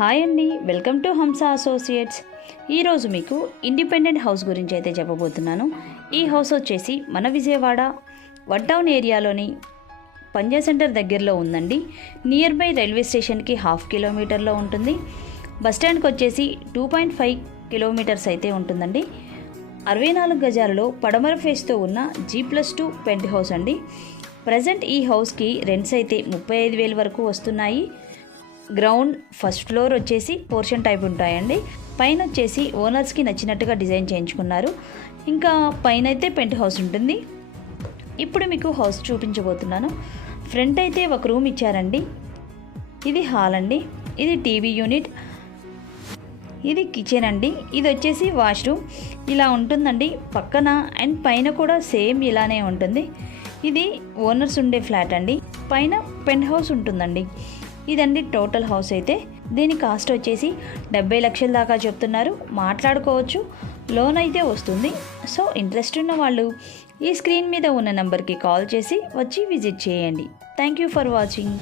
Hi అండి, welcome to Hamsa associates. ఈరోజు మీకు ఇండిపెండెంట్ హౌస్ గురించి అయితే చెప్పబోతున్నాను. ఈ హౌస్ వచ్చేసి మన విజయవాడ వన్ టౌన్ ఏరియాలోని పంజా సెంటర్ దగ్గరలో ఉందండి. నియర్ బై రైల్వే స్టేషన్కి 1/2 కిలోమీటర్లో ఉంటుంది. బస్టాండ్కి వచ్చేసి 2.5 కిలోమీటర్స్ అయితే ఉంటుందండి. 64 గజాలలో పడమర ఫేస్తో ఉన్న G+2 పెంట్ హౌస్ అండి. ప్రజెంట్ ఈ హౌస్కి రెంట్స్ అయితే 35,000 వరకు వస్తున్నాయి. గ్రౌండ్ ఫస్ట్ ఫ్లోర్ వచ్చేసి పోర్షన్ టైప్ ఉంటాయండి. పైన వచ్చేసి ఓనర్స్కి నచ్చినట్టుగా డిజైన్ చేయించుకున్నారు. ఇంకా పైన అయితే పెంట్ హౌస్ ఉంటుంది. ఇప్పుడు మీకు హౌస్ చూపించబోతున్నాను. ఫ్రంట్ అయితే ఒక రూమ్ ఇచ్చారండి. ఇది హాల్ అండి. ఇది టీవీ యూనిట్. ఇది కిచెన్ అండి. ఇది వచ్చేసి వాష్రూమ్. ఇలా ఉంటుందండి పక్కన. అండ్ పైన కూడా సేమ్ ఇలానే ఉంటుంది. ఇది ఓనర్స్ ఉండే ఫ్లాట్ అండి. పైన పెంట్ హౌస్ ఉంటుందండి. ఇదండి టోటల్ హౌస్ అయితే. దీని కాస్ట్ వచ్చేసి 70 లక్షల దాకా చెప్తున్నారు. మాట్లాడుకోవచ్చు, లోన్ అయితే వస్తుంది. సో ఇంట్రెస్ట్ ఉన్న వాళ్ళు ఈ స్క్రీన్ మీద ఉన్న నెంబర్కి కాల్ చేసి వచ్చి విజిట్ చేయండి. Thank you for watching.